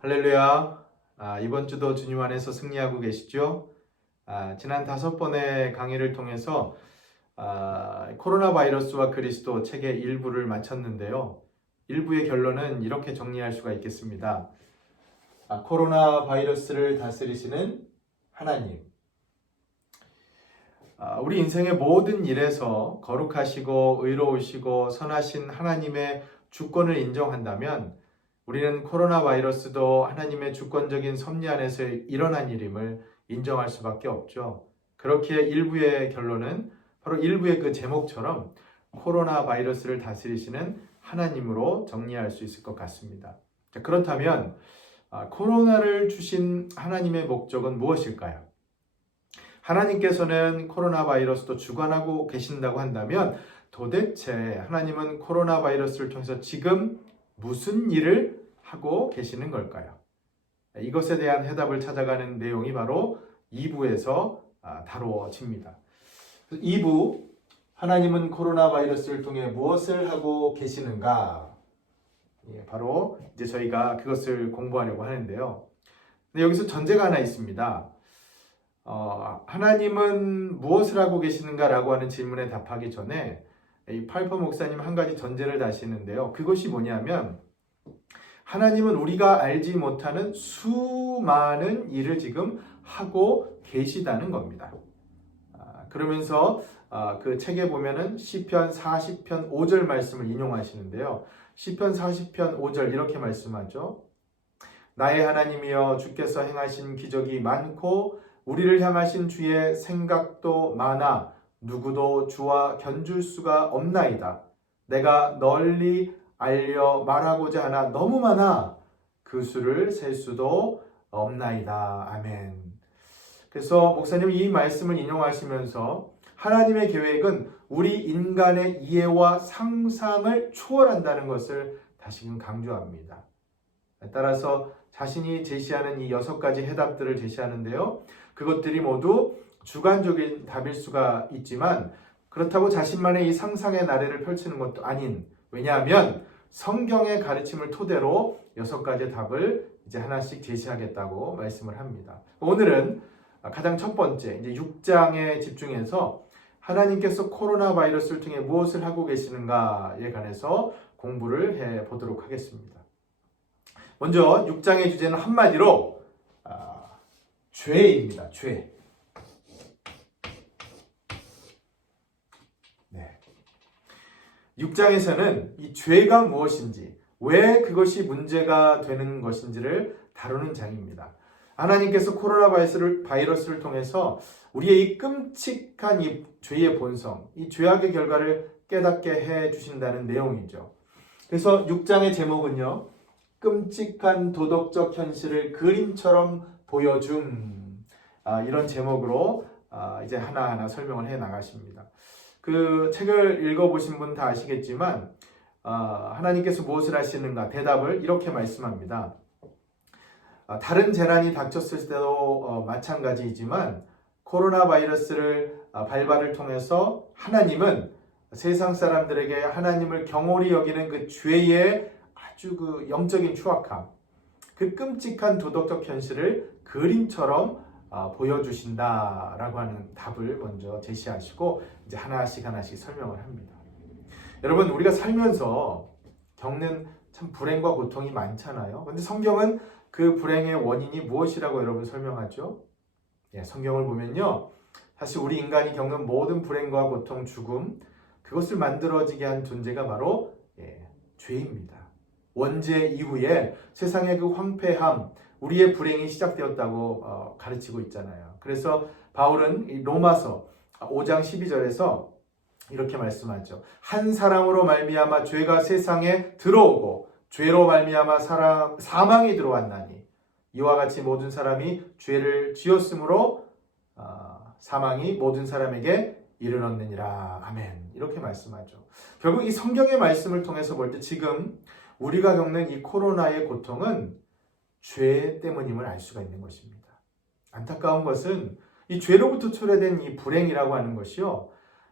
할렐루야. 이번 주도 주님 안에서 승리하고 계시죠? 지난 5번의 강의를 통해서 코로나 바이러스와 그리스도 책의 일부를 마쳤는데요. 일부의 결론은 이렇게 정리할 수가 있겠습니다. 코로나 바이러스를 다스리시는 하나님. 우리 인생의 모든 일에서 거룩하시고 의로우시고 선하신 하나님의 주권을 인정한다면 우리는 코로나 바이러스도 하나님의 주권적인 섭리 안에서 일어난 일임을 인정할 수밖에 없죠. 그렇기에 일부의 결론은 바로 일부의 그 제목처럼 코로나 바이러스를 다스리시는 하나님으로 정리할 수 있을 것 같습니다. 자, 그렇다면 코로나를 주신 하나님의 목적은 무엇일까요? 하나님께서는 코로나 바이러스도 주관하고 계신다고 한다면 도대체 하나님은 코로나 바이러스를 통해서 지금 무슨 일을 하고 계시는 걸까요? 이것에 대한 해답을 찾아가는 내용이 바로 2부에서 다루어집니다. 2부, 하나님은 코로나 바이러스를 통해 무엇을 하고 계시는가? 바로 이제 저희가 그것을 공부하려고 하는데요. 근데 여기서 전제가 하나 있습니다. 하나님은 무엇을 하고 계시는가라고 하는 질문에 답하기 전에 이 파이퍼 목사님 한 가지 전제를 다시는데요. 그것이 뭐냐면 하나님은 우리가 알지 못하는 수많은 일을 지금 하고 계시다는 겁니다. 그러면서 그 책에 보면은 시편 40편 5절 말씀을 인용하시는데요. 시편 40편 5절 이렇게 말씀하죠. 나의 하나님이여 주께서 행하신 기적이 많고 우리를 향하신 주의 생각도 많아 누구도 주와 견줄 수가 없나이다. 내가 널리 알려 말하고자 하나 너무 많아 그 수를 셀 수도 없나이다. 아멘. 그래서 목사님 이 말씀을 인용하시면서 하나님의 계획은 우리 인간의 이해와 상상을 초월한다는 것을 다시금 강조합니다. 따라서 자신이 제시하는 이 6가지 해답들을 제시하는데요. 그것들이 모두 주관적인 답일 수가 있지만 그렇다고 자신만의 이 상상의 나래를 펼치는 것도 아닌, 왜냐하면 성경의 가르침을 토대로 6가지 답을 이제 하나씩 제시하겠다고 말씀을 합니다. 오늘은 가장 첫 번째 이제 6장에 집중해서 하나님께서 코로나 바이러스를 통해 무엇을 하고 계시는가에 관해서 공부를 해 보도록 하겠습니다. 먼저 6장의 주제는 한마디로 죄입니다. 죄. 네. 6장에서는 이 죄가 무엇인지, 왜 그것이 문제가 되는 것인지를 다루는 장입니다. 하나님께서 코로나 바이러스를 통해서 우리의 이 끔찍한 이 죄의 본성, 이 죄악의 결과를 깨닫게 해 주신다는 내용이죠. 그래서 6장의 제목은요. 끔찍한 도덕적 현실을 그림처럼 보여줌, 이런 제목으로 이제 하나하나 설명을 해 나가십니다. 그 책을 읽어보신 분 다 아시겠지만 하나님께서 무엇을 하시는가 대답을 이렇게 말씀합니다. 다른 재난이 닥쳤을 때도 마찬가지이지만 코로나 바이러스를 발발을 통해서 하나님은 세상 사람들에게 하나님을 경홀히 여기는 그 죄의 아주 그 영적인 추악함, 그 끔찍한 도덕적 현실을 그림처럼 보여주신다라고 하는 답을 먼저 제시하시고 이제 하나씩 설명을 합니다. 여러분, 우리가 살면서 겪는 참 불행과 고통이 많잖아요. 그런데 성경은 그 불행의 원인이 무엇이라고 여러분 설명하죠? 성경을 보면요, 사실 우리 인간이 겪는 모든 불행과 고통, 죽음, 그것을 만들어지게 한 존재가 바로 죄입니다. 원죄 이후에 세상의 그 황폐함, 우리의 불행이 시작되었다고 가르치고 있잖아요. 그래서 바울은 로마서 5장 12절에서 이렇게 말씀하죠. 한 사람으로 말미암아 죄가 세상에 들어오고 죄로 말미암아 사망이 들어왔나니 이와 같이 모든 사람이 죄를 지었으므로 사망이 모든 사람에게 이르렀느니라. 아멘. 이렇게 말씀하죠. 결국 이 성경의 말씀을 통해서 볼 때 지금 우리가 겪는 이 코로나의 고통은 죄 때문임을 알 수가 있는 것입니다. 안타까운 것은 이 죄로부터 초래된 이 불행이라고 하는 것이요,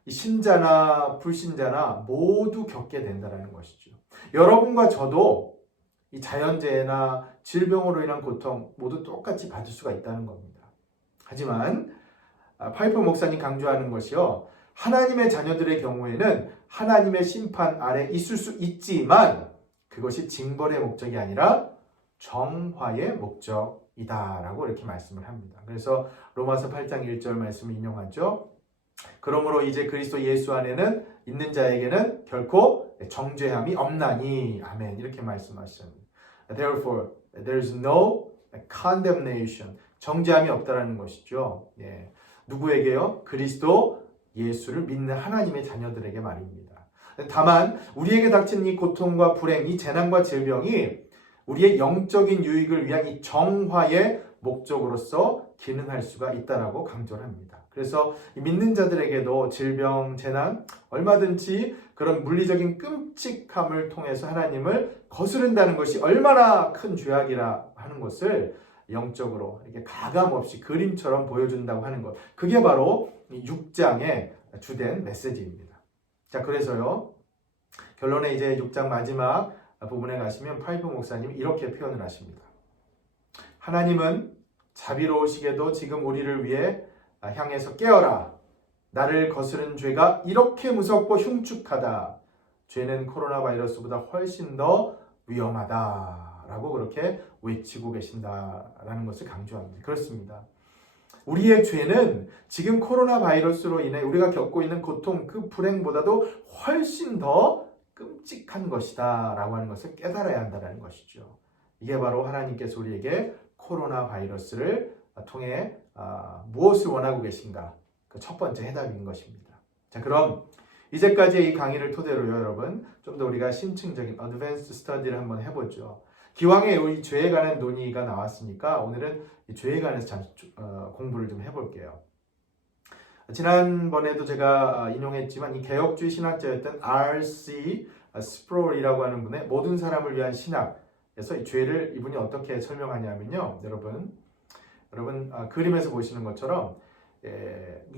이 신자나 불신자나 모두 겪게 된다는 것이죠. 여러분과 저도 이 자연재해나 질병으로 인한 고통 모두 똑같이 받을 수가 있다는 겁니다. 하지만 파이퍼 목사님 강조하는 것이요, 하나님의 자녀들의 경우에는 하나님의 심판 아래 있을 수 있지만 그것이 징벌의 목적이 아니라 정화의 목적이다라고 이렇게 말씀을 합니다. 그래서 로마서 8장 1절 말씀을 인용하죠. 그러므로 이제 그리스도 예수 안에는 있는 자에게는 결코 정죄함이 없나니. 아멘. 이렇게 말씀하셨습니다. Therefore, there is no condemnation. 정죄함이 없다라는 것이죠. 예. 누구에게요? 그리스도 예수를 믿는 하나님의 자녀들에게 말입니다. 다만 우리에게 닥친 이 고통과 불행, 이 재난과 질병이 우리의 영적인 유익을 위한 이 정화의 목적으로서 기능할 수가 있다라고 강조를 합니다. 그래서 믿는 자들에게도 질병, 재난, 얼마든지 그런 물리적인 끔찍함을 통해서 하나님을 거스른다는 것이 얼마나 큰 죄악이라 하는 것을 영적으로 이렇게 가감없이 그림처럼 보여준다고 하는 것. 그게 바로 6장의 주된 메시지입니다. 자, 그래서요, 결론에 이제 6장 마지막 부분에 가시면 파이퍼 목사님이 이렇게 표현을 하십니다. 하나님은 자비로우시게도 지금 우리를 위해 향해서 깨어라. 나를 거스른 죄가 이렇게 무섭고 흉측하다. 죄는 코로나 바이러스보다 훨씬 더 위험하다. 라고 그렇게 외치고 계신다라는 것을 강조합니다. 그렇습니다. 우리의 죄는 지금 코로나 바이러스로 인해 우리가 겪고 있는 고통, 그 불행보다도 훨씬 더 끔찍한 것이다 라고 하는 것을 깨달아야 한다는 것이죠. 이게 바로 하나님께서 우리에게 코로나 바이러스를 통해 무엇을 원하고 계신가, 그 첫 번째 해답인 것입니다. 자, 그럼 이제까지의 이 강의를 토대로 여러분 좀 더 우리가 심층적인 어드밴스드 스터디를 한번 해보죠. 기왕에 우리 죄에 관한 논의가 나왔으니까 오늘은 이 죄에 관해서 잠시 공부를 좀 해볼게요. 지난번에도 제가 인용했지만 이 개혁주의 신학자였던 R.C. 스프롤이라고 하는 분의 모든 사람을 위한 신학에서 이 죄를 이분이 어떻게 설명하냐면요. 여러분 그림에서 보시는 것처럼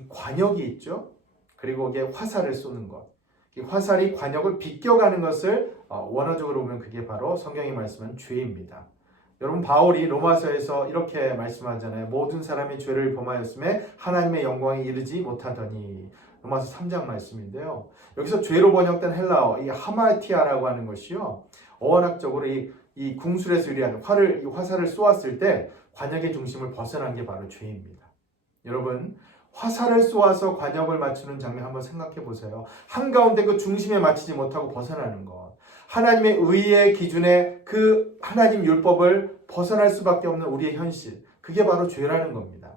관역이 있죠. 그리고 이게 화살을 쏘는 것. 이 화살이 관역을 비껴가는 것을 원어적으로 보면 그게 바로 성경이 말씀하는 죄입니다. 여러분 바울이 로마서에서 이렇게 말씀하잖아요. 모든 사람이 죄를 범하였음에 하나님의 영광에 이르지 못하더니. 로마서 3장 말씀인데요. 여기서 죄로 번역된 헬라어 이 하마티아라고 하는 것이요. 어원학적으로 이 궁술에서 유리한 이 화살을 쏘았을 때 관역의 중심을 벗어난 게 바로 죄입니다. 여러분 화살을 쏘아서 관역을 맞추는 장면 한번 생각해 보세요. 한가운데 그 중심에 맞추지 못하고 벗어나는 것. 하나님의 의의 기준에 그 하나님 율법을 벗어날 수밖에 없는 우리의 현실. 그게 바로 죄라는 겁니다.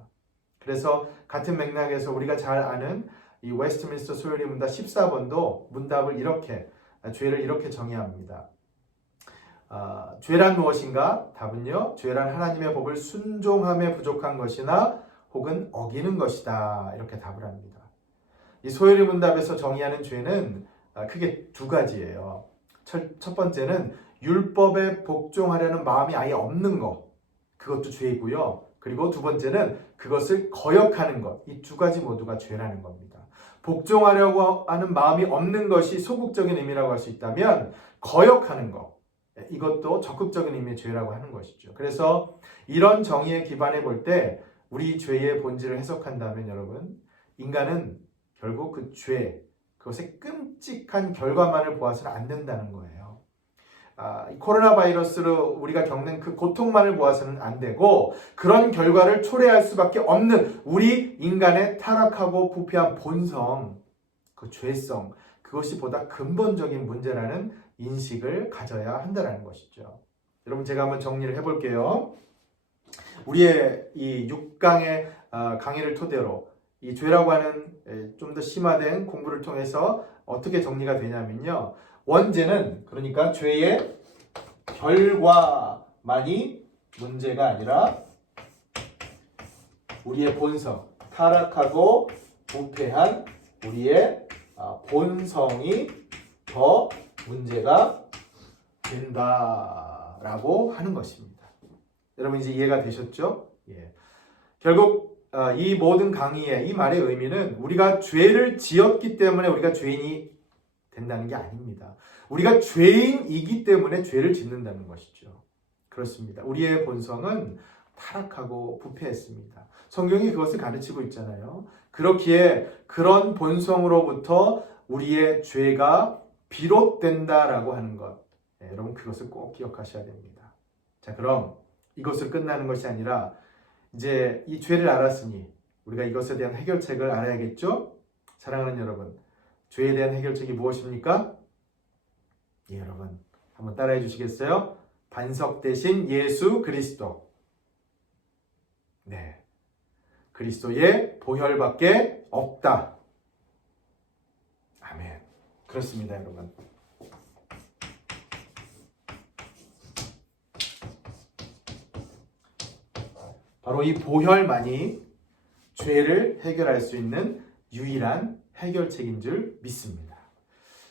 그래서 같은 맥락에서 우리가 잘 아는 이 웨스트민스터 소요리 문답 14번도 문답을 죄를 이렇게 정의합니다. 죄란 무엇인가? 답은요. 죄란 하나님의 법을 순종함에 부족한 것이나 혹은 어기는 것이다. 이렇게 답을 합니다. 이 소요리 문답에서 정의하는 죄는 크게 두 가지예요. 첫 번째는 율법에 복종하려는 마음이 아예 없는 것. 그것도 죄이고요. 그리고 두 번째는 그것을 거역하는 것. 이 두 가지 모두가 죄라는 겁니다. 복종하려고 하는 마음이 없는 것이 소극적인 의미라고 할 수 있다면 거역하는 것. 이것도 적극적인 의미의 죄라고 하는 것이죠. 그래서 이런 정의에 기반해 볼 때 우리 죄의 본질을 해석한다면 여러분, 인간은 결국 그 죄, 그것의 끔찍한 결과만을 보아서는 안 된다는 거예요. 코로나 바이러스로 우리가 겪는 그 고통만을 보아서는 안 되고 그런 결과를 초래할 수밖에 없는 우리 인간의 타락하고 부패한 본성, 그 죄성, 그것이 보다 근본적인 문제라는 인식을 가져야 한다는 것이죠. 여러분 제가 한번 정리를 해볼게요. 우리의 이 6강의 강의를 토대로 이 죄라고 하는 좀 더 심화된 공부를 통해서 어떻게 정리가 되냐면요. 원죄는 그러니까 죄의 결과만이 문제가 아니라 우리의 본성, 타락하고 부패한 우리의 본성이 더 문제가 된다라고 하는 것입니다. 여러분 이제 이해가 되셨죠? 예. 결국 이 모든 강의의 이 말의 의미는 우리가 죄를 지었기 때문에 우리가 죄인이 된다는 게 아닙니다. 우리가 죄인이기 때문에 죄를 짓는다는 것이죠. 그렇습니다. 우리의 본성은 타락하고 부패했습니다. 성경이 그것을 가르치고 있잖아요. 그렇기에 그런 본성으로부터 우리의 죄가 비롯된다라고 하는 것. 여러분 그것을 꼭 기억하셔야 됩니다. 자, 그럼 이것을 끝나는 것이 아니라 이제 이 죄를 알았으니 우리가 이것에 대한 해결책을 알아야겠죠? 사랑하는 여러분, 죄에 대한 해결책이 무엇입니까? 예, 여러분 한번 따라해 주시겠어요? 반석 대신 예수 그리스도. 네, 그리스도의 보혈밖에 없다. 아멘. 그렇습니다, 여러분. 바로 이 보혈만이 죄를 해결할 수 있는 유일한 해결책인 줄 믿습니다.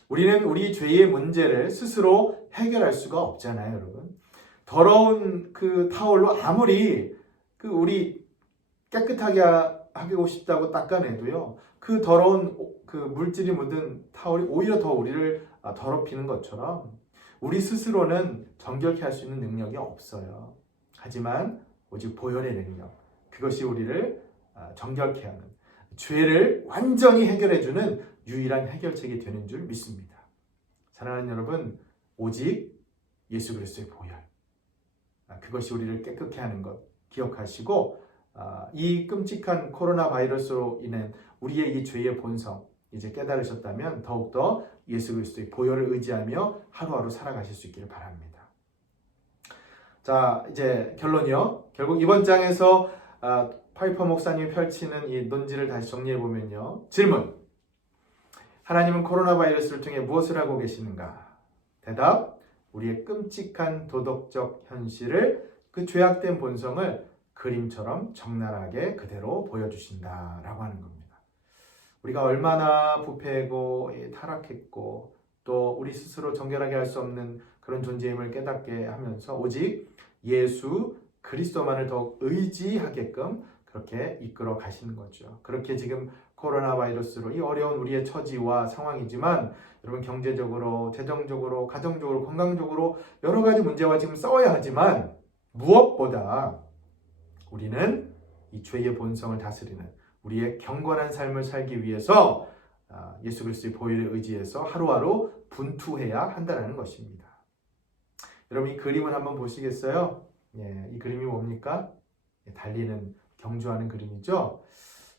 우리는 우리 죄의 문제를 스스로 해결할 수가 없잖아요, 여러분. 더러운 그 타올로 아무리 우리 깨끗하게 하고 싶다고 닦아내도요, 그 더러운 그 물질이 묻은 타올이 오히려 더 우리를 더럽히는 것처럼 우리 스스로는 정결케 할 수 있는 능력이 없어요. 하지만 오직 보혈의 능력, 그것이 우리를 정결케 하는, 죄를 완전히 해결해주는 유일한 해결책이 되는 줄 믿습니다. 사랑하는 여러분, 오직 예수 그리스도의 보혈, 그것이 우리를 깨끗게 하는 것 기억하시고, 이 끔찍한 코로나 바이러스로 인한 우리의 이 죄의 본성 이제 깨달으셨다면 더욱더 예수 그리스도의 보혈을 의지하며 하루하루 살아가실 수 있기를 바랍니다. 자, 이제 결론이요. 결국 이번 장에서 파이퍼 목사님이 펼치는 이 논지를 다시 정리해 보면요. 질문. 하나님은 코로나 바이러스를 통해 무엇을 하고 계시는가? 대답. 우리의 끔찍한 도덕적 현실을, 그 죄악된 본성을 그림처럼 적나라하게 그대로 보여주신다라고 하는 겁니다. 우리가 얼마나 부패하고 타락했고 또 우리 스스로 정결하게 할 수 없는 그런 존재임을 깨닫게 하면서 오직 예수 그리스도만을 더욱 의지하게끔 그렇게 이끌어 가시는 거죠. 그렇게 지금 코로나 바이러스로 이 어려운 우리의 처지와 상황이지만 여러분 경제적으로, 재정적으로, 가정적으로, 건강적으로 여러 가지 문제와 지금 싸워야 하지만 무엇보다 우리는 이 죄의 본성을 다스리는 우리의 경건한 삶을 살기 위해서 예수 그리스도의 보혈을 의지해서 하루하루 분투해야 한다는 것입니다. 여러분 이 그림을 한번 보시겠어요? 예, 이 그림이 뭡니까? 달리는, 경주하는 그림이죠.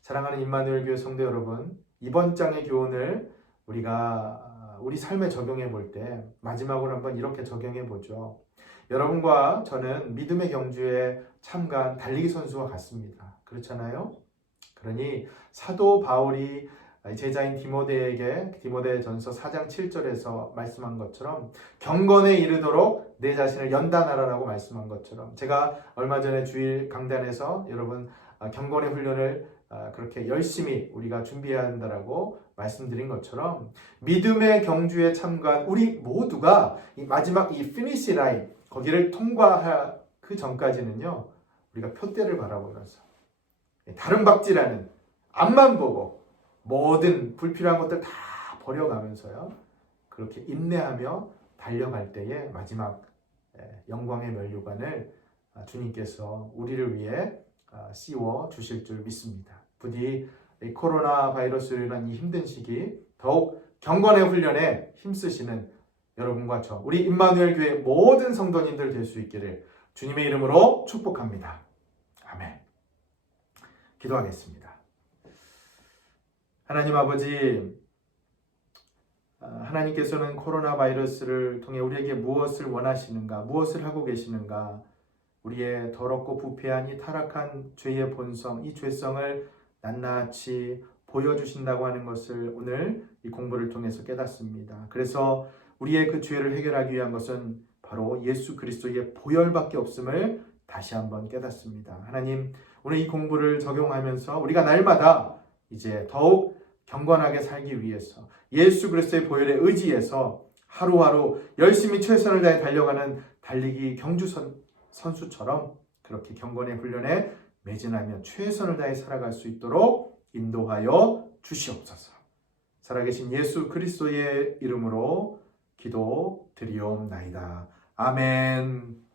사랑하는 임마누엘 교회 성도 여러분, 이번 장의 교훈을 우리가 우리 삶에 적용해 볼 때 마지막으로 한번 이렇게 적용해 보죠. 여러분과 저는 믿음의 경주에 참가한 달리기 선수와 같습니다. 그렇잖아요? 그러니 사도 바울이 제자인 디모데에게 디모데전서 4장 7절에서 말씀한 것처럼 경건에 이르도록 내 자신을 연단하라라고 말씀한 것처럼, 제가 얼마 전에 주일 강단에서 여러분 경건의 훈련을 그렇게 열심히 우리가 준비해야 한다라고 말씀드린 것처럼 믿음의 경주에 참가한 우리 모두가 이 마지막 이 피니시 라인, 거기를 통과할 그 전까지는요, 우리가 표대를 바라보면서 다른 박질하는, 앞만 보고 모든 불필요한 것들 다 버려가면서요, 그렇게 인내하며 달려갈 때에 마지막 영광의 면류관을 주님께서 우리를 위해 씌워 주실 줄 믿습니다. 부디 이 코로나 바이러스로 인한 이 힘든 시기 더욱 경건의 훈련에 힘쓰시는 여러분과 저, 우리 임마누엘 교회 모든 성도님들 될 수 있기를 주님의 이름으로 축복합니다. 아멘. 기도하겠습니다. 하나님 아버지, 하나님께서는 코로나 바이러스를 통해 우리에게 무엇을 원하시는가, 무엇을 하고 계시는가, 우리의 더럽고 부패한 이 타락한 죄의 본성, 이 죄성을 낱낱이 보여주신다고 하는 것을 오늘 이 공부를 통해서 깨닫습니다. 그래서 우리의 그 죄를 해결하기 위한 것은 바로 예수 그리스도의 보혈밖에 없음을 다시 한번 깨닫습니다. 하나님, 오늘 이 공부를 적용하면서 우리가 날마다 이제 더욱 경건하게 살기 위해서 예수 그리스도의 보혈에 의지해서 하루하루 열심히 최선을 다해 달려가는 달리기 경주 선수처럼 그렇게 경건의 훈련에 매진하며 최선을 다해 살아갈 수 있도록 인도하여 주시옵소서. 살아계신 예수 그리스도의 이름으로 기도드리옵나이다. 아멘.